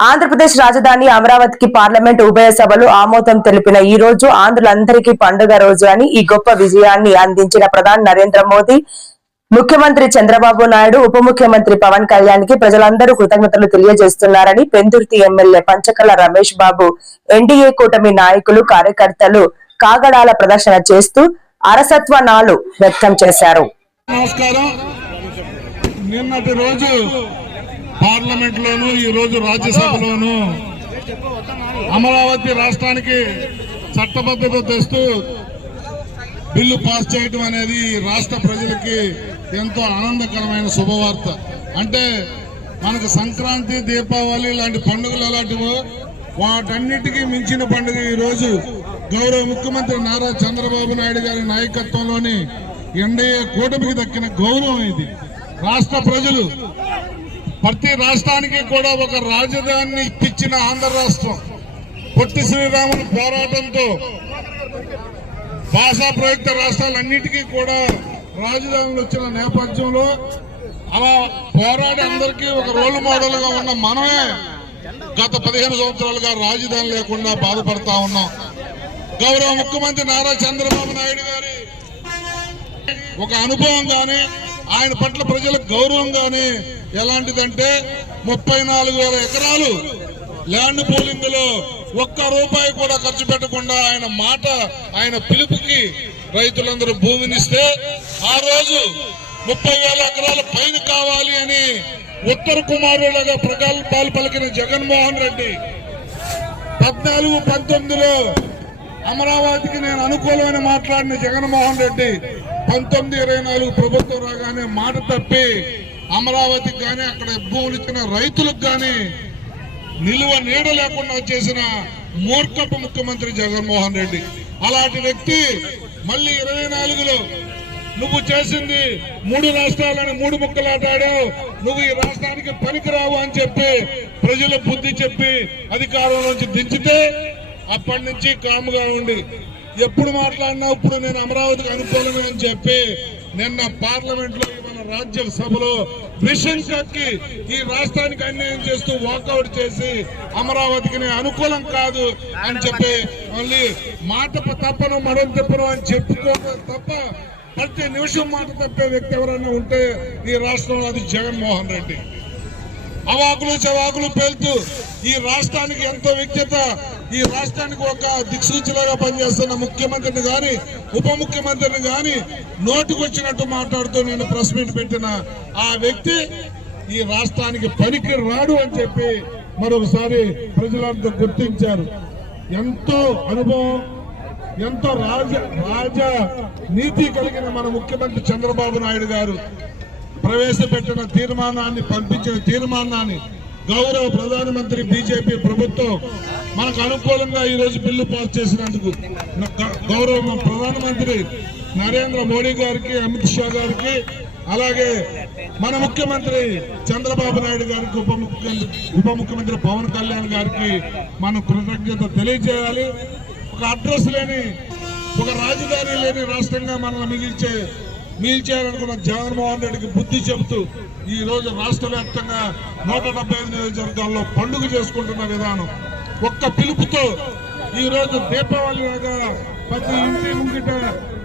ఆంధ్రప్రదేశ్ రాజధాని అమరావతికి పార్లమెంట్ ఉభయ సభలు ఆమోదం తెలిపిన ఈ రోజు ఆంధ్రులందరికీ పండుగ రోజు అని ఈ గొప్ప విజయాన్ని అందించిన ప్రధాని నరేంద్ర మోదీ, ముఖ్యమంత్రి చంద్రబాబు నాయుడు, ఉప ముఖ్యమంత్రి పవన్ కళ్యాణ్ కి ప్రజలందరూ కృతజ్ఞతలు తెలియజేస్తున్నారని పెందుర్తి ఎమ్మెల్యే పంచకర్ల రమేష్ బాబు, ఎన్డీఏ కూటమి నాయకులు, కార్యకర్తలు కాగడాల ప్రదర్శన చేస్తూ అరసత్వనాలు వ్యక్తం చేశారు. పార్లమెంట్ లోను ఈ రోజు రాజ్యసభలోను అమరావతి రాష్ట్రానికి చట్టబద్ధత తెస్తూ బిల్లు పాస్ చేయడం అనేది రాష్ట్ర ప్రజలకి ఎంతో ఆనందకరమైన శుభవార్త. అంటే మనకు సంక్రాంతి, దీపావళి లాంటి పండుగలు ఎలాంటివో వాటన్నిటికీ మించిన పండుగ ఈ రోజు గౌరవ ముఖ్యమంత్రి నారా చంద్రబాబు నాయుడు గారి నాయకత్వంలోని ఎన్డీఏ కూటమికి దక్కిన గౌరవం ఇది. రాష్ట్ర ప్రజలు ప్రతి రాష్ట్రానికి కూడా ఒక రాజధానిని ఇప్పించిన ఆంధ్ర రాష్ట్రం పొట్టి శ్రీరాములు పోరాటంతో భాషా ప్రయుక్త రాష్ట్రాలన్నిటికీ కూడా రాజధానులు వచ్చిన నేపథ్యంలో అలా పోరాడి అందరికీ ఒక రోల్ మోడల్ గా ఉన్న మనమే గత 15 సంవత్సరాలుగా రాజధాని లేకుండా బాధపడతా ఉన్నాం. గౌరవ ముఖ్యమంత్రి నారా చంద్రబాబు నాయుడు గారి ఒక అనుభవం గాని, ఆయన పట్ల ప్రజలకు గౌరవం గాని ఎలాంటిదంటే 34,000 ఎకరాలు ల్యాండ్ పూలింగ్ లో ఒక్క రూపాయి కూడా ఖర్చు పెట్టకుండా ఆయన మాట, ఆయన పిలుపుకి రైతులందరూ భూమినిస్తే ఆ రోజు 30,000 ఎకరాల పైన కావాలి అని ఉత్తర కుమారులుగా ప్రగల్భాలు పలికిన జగన్మోహన్ రెడ్డి 14-19లో అమరావతికి నేను అనుకూలమని మాట్లాడిన జగన్మోహన్ రెడ్డి 1924 ప్రభుత్వం రాగానే మాట తప్పి అమరావతికి కానీ అక్కడ భూములు ఇచ్చిన రైతులకు కానీ నిలువ నీడ లేకుండా చేసిన మూర్ఖపు ముఖ్యమంత్రి జగన్మోహన్ రెడ్డి. అలాంటి వ్యక్తి మళ్ళీ 24లో నువ్వు చేసింది 3 రాష్ట్రాలను 3 ముక్కలాటాడావు, నువ్వు ఈ రాష్ట్రానికి పనికిరావు అని చెప్పి ప్రజల బుద్ధి చెప్పి అధికారం నుంచి దించితే అప్పటి నుంచి కాముగా ఉండి ఎప్పుడు మాట్లాడినా ఇప్పుడు నేను అమరావతికి అనుకూలమని చెప్పి నిన్న పార్లమెంట్ లో ఇవాళ రాజ్యసభలో విషయం కక్కి ఈ రాష్ట్రానికి అన్యాయం చేస్తూ వాకౌట్ చేసి అమరావతికి అనుకూలం కాదు అని చెప్పి మళ్ళీ మాట తప్పను మడం తప్పను అని చెప్పుకోవడం తప్ప ప్రతి నిమిషం మాట తప్పే వ్యక్తి ఎవరైనా ఉంటే ఈ రాష్ట్రంలో అది జగన్మోహన్ రెడ్డి. అవాకులు చవాకులు పేలుతూ ఈ రాష్ట్రానికి ఎంతో విజ్ఞత, ఈ రాష్ట్రానికి ఒక దిక్సూచిలాగా పనిచేస్తున్న ముఖ్యమంత్రిని గాని, ఉప ముఖ్యమంత్రిని గాని నోటుకొచ్చినట్టు మాట్లాడుతూ నేను ప్రెస్ మీట్ పెట్టిన ఆ వ్యక్తి ఈ రాష్ట్రానికి పనికి రాడు అని చెప్పి మరొకసారి ప్రజలంతా గుర్తించారు. ఎంతో అనుభవం, ఎంతో రాజ నీతి కలిగిన మన ముఖ్యమంత్రి చంద్రబాబు నాయుడు గారు ప్రవేశపెట్టిన తీర్మానాన్ని, పంపించిన తీర్మానాన్ని గౌరవ ప్రధానమంత్రి బీజేపీ ప్రభుత్వం మనకు అనుకూలంగా ఈ రోజు బిల్లు పాస్ చేసినందుకు గౌరవ ప్రధానమంత్రి నరేంద్ర మోడీ గారికి, అమిత్ షా గారికి, అలాగే మన ముఖ్యమంత్రి చంద్రబాబు నాయుడు గారికి, ఉప ముఖ్యమంత్రి పవన్ కళ్యాణ్ గారికి మనం కృతజ్ఞత తెలియజేయాలి. ఒక అడ్రస్ లేని, ఒక రాజధాని లేని రాష్ట్రంగా మనల్ని మిగిల్చేయాలనుకున్న జగన్మోహన్ రెడ్డికి బుద్ధి చెబుతూ ఈ రోజు రాష్ట్ర వ్యాప్తంగా 175 నియోజకవర్గాల్లో పండుగ చేసుకుంటున్న విధానం, ఒక్క పిలుపుతో ఈ రోజు దీపావళి లాగా ప్రతి ఇంటి ముంగిట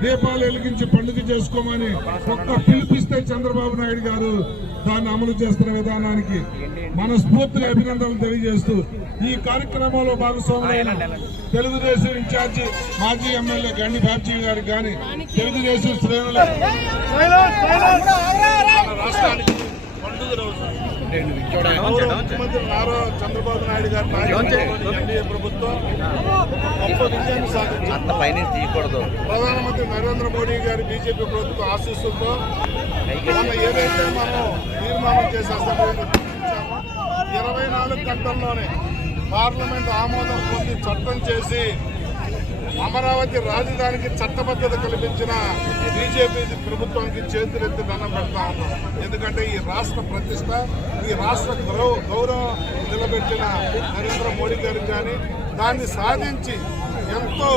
దీపాలు వెలిగించి పండుగ చేసుకోమని ఒక్క పిలుపిస్తే చంద్రబాబు నాయుడు గారు దాన్ని అమలు చేస్తున్న విధానానికి మనస్ఫూర్తిగా అభినందనలు తెలియజేస్తూ ఈ కార్యక్రమంలో భాగస్వాములైన తెలుగుదేశం ఇన్ఛార్జి మాజీ ఎమ్మెల్యే గండి బాబ్జీ గారికి కానీ, తెలుగుదేశం శ్రేణుల రాష్ట్రానికి పండుగ రోజు ముఖ్యమంత్రి నారా చంద్రబాబు నాయుడు గారి నాయకత్వంలోని ఎన్డీఏ ప్రభుత్వం గొప్ప విజయాన్ని సాధించింది. ప్రధానమంత్రి నరేంద్ర మోడీ గారి బీజేపీ ప్రభుత్వం ఆశీస్సులతో మనం ఏదైతే మనం తీర్మానం చేసి అసెంబ్లీలో చర్చించామో 24 గంటల్లోనే పార్లమెంట్ ఆమోదం పొంది చట్టం చేసి అమరావతి రాజధానికి చట్టబద్ధత కల్పించిన బీజేపీ ప్రభుత్వానికి చేతులెత్తి దండం పెడతా ఉన్నాం. ఎందుకంటే ఈ రాష్ట్ర ప్రతిష్ట, ఈ రాష్ట్ర గౌరవం నిలబెట్టిన నరేంద్ర మోడీ గారికి కానీ, దాన్ని సాధించి ఎంతో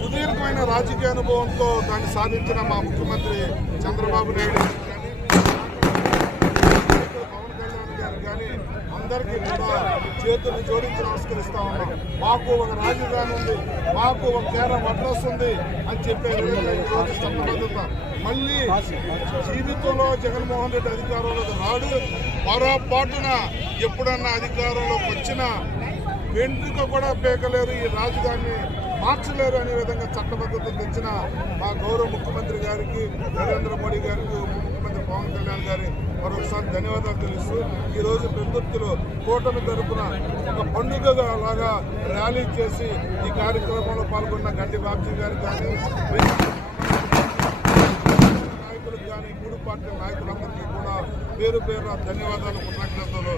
సుదీర్ఘమైన రాజకీయ అనుభవంతో దాన్ని సాధించిన మా ముఖ్యమంత్రి చంద్రబాబు నాయుడు గారికి కానీ, పవన్ కళ్యాణ్ గారికి కానీ అందరికీ కూడా చేతులు జోడించి నమస్కరిస్తా ఉన్నాం. మాకు ఒక రాజధాని ఉంది, మాకు ఒక కేరళ అడ్రస్ ఉంది అని చెప్పే విధంగా ఈరోజు చట్టబద్ధత. మళ్ళీ జీవితంలో జగన్మోహన్ రెడ్డి అధికారంలోకి రాడు, పొరపాటున ఎప్పుడన్నా అధికారంలోకి వచ్చినా వెంట్రుక కూడా పేకలేరు, ఈ రాజధానిని మార్చలేరు అనే విధంగా చట్టబద్ధత తెచ్చిన మా గౌరవ ముఖ్యమంత్రి గారికి, నరేంద్ర మోడీ గారికి, ఉప ముఖ్యమంత్రి పవన్ కళ్యాణ్ గారి మరొకసారి ధన్యవాదాలు తెలుస్తూ ఈరోజు పెందుర్తిలో కూటమి తరపున ఒక పండుగగా లాగా ర్యాలీ చేసి ఈ కార్యక్రమంలో పాల్గొన్న గంటి బాబ్జీ గారికి కానీ, నాయకులకు కానీ, మూడు పార్టీ నాయకులందరికీ కూడా పేరు పేరున ధన్యవాదాలు, కృతజ్ఞతలు.